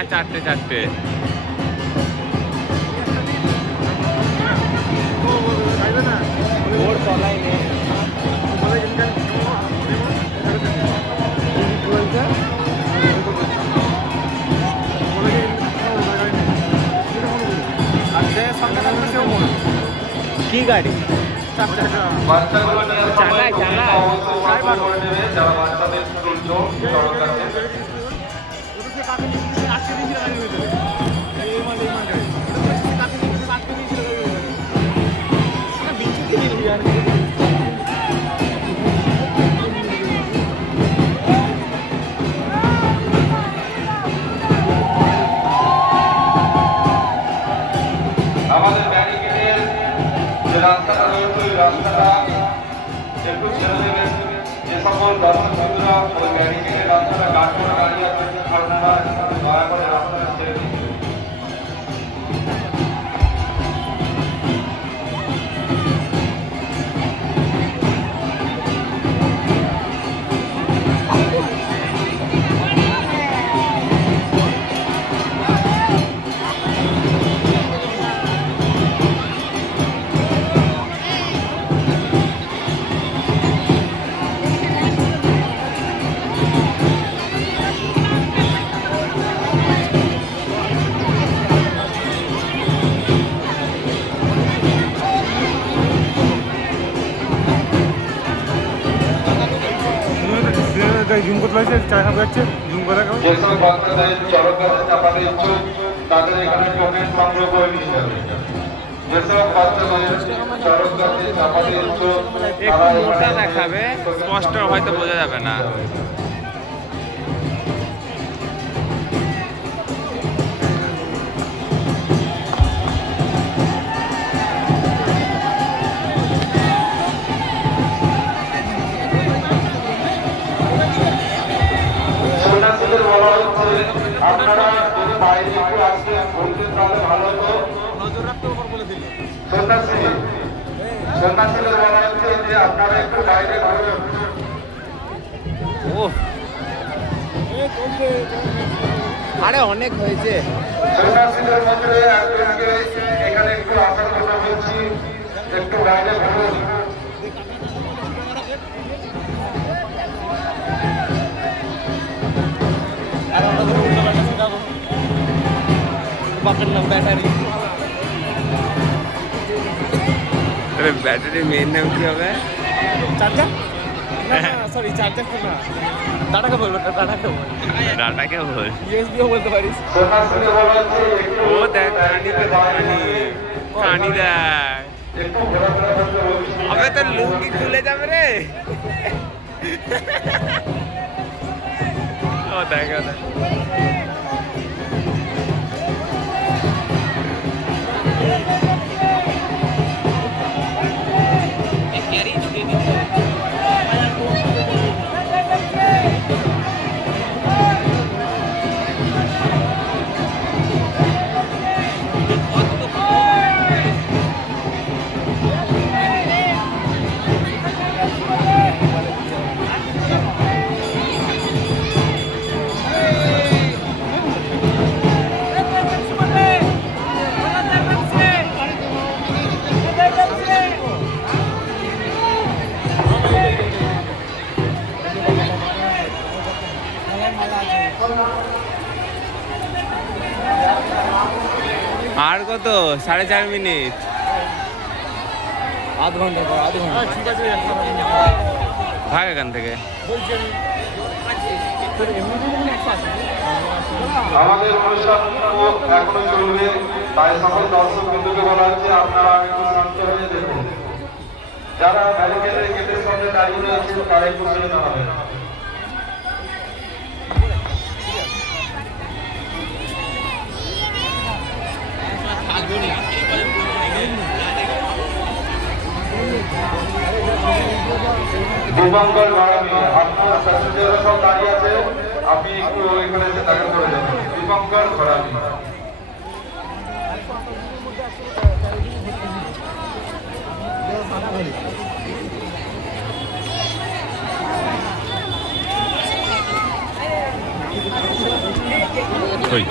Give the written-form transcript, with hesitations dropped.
হ্যাঁ, চারটে চারটে। ওর তলায় নেই। কি গাড়ি? চালায় চালায়। যারা বাচ্চাদের স্কুল চড়ক আছে আমাদের ব্যারিকেডের যে রাস্তাটা রয়েছে ওই রাস্তাটা একটু ছেড়ে দেবেন। যে সকল দর্শক বন্ধুরা ওই ব্যারিকেডের রাস্তাটা গাড়ি করে দাঁড়িয়ে আছে আপনারা দয়া করে রাস্তাটা ছেড়ে দিন। জুম করতে লাগছে, চায়না যাচ্ছে জুম করা কেমন? যেসব বাচ্চাদের চড়ক গাছে চাপাতে ইচ্ছুক তাদের এখানে টোকেন সংগ্রহ করে নিয়ে যাবে। যেসব বাচ্চাদের চড়ক গাছে চাপাতে ইচ্ছুক তারা একটু মোটা এখানে দেখাবে, স্পষ্ট হয়তো বোঝা যাবে না। সন্ন্যাসীদের বলা হচ্ছে আপনারা যদি বাইরে একটু আসবেন ঘুরতেন তাহলে ভালো হতো। সন্ন্যাসীদের বলা হচ্ছে যে আপনারা একটু বাইরে ঘুরবেন। ও আরে অনেক হয়েছে। সন্ন্যাসীদের মধ্যে একজনকে এখানে একটু আসার কথা বলছি, একটু বাইরে ঘুরুন। ব্যাটারির মেন নাম কি হবে? চার্জার? সরি, চার্জার না, ডাটাকে বলবো, ডাটাকে বল, ডাটাকে বল। ইউএসবিও বলতে পারিস। সন্ন্যাসীদের বলা হচ্ছে একটু ও দেখ কানি দেখ, কানি দেখ। একটু ঘোরাফেরা করতে বলছি। আবে তোর লুঙ্গি খুলে যাবে রে। ও দেখ ও দেখ। আর কত? 4.5 মিনিট। আধ ঘন্টা পর, আধ ঘন্টা। ঠিক আছে, ভাগ এখান থেকে। আমাদের অনুষ্ঠান এখনো চলবে, তাই সকল দর্শক বিন্দুকে বলা হচ্ছে আপনারা একটু শান্ত হয়ে দেখুন। যারা ব্যারিকেডের গেটের সামনে দাঁড়িয়ে রয়েছে তারা একটু সরে দাঁড়াবেন। দীপঙ্কর বাড়ামি, আপনার প্যাসেঞ্জাররা সব দাঁড়িয়ে আছে, আপনি একটু এখানে এসে দেখা করে যাবেন। দীপঙ্কর বাড়ামি। ওই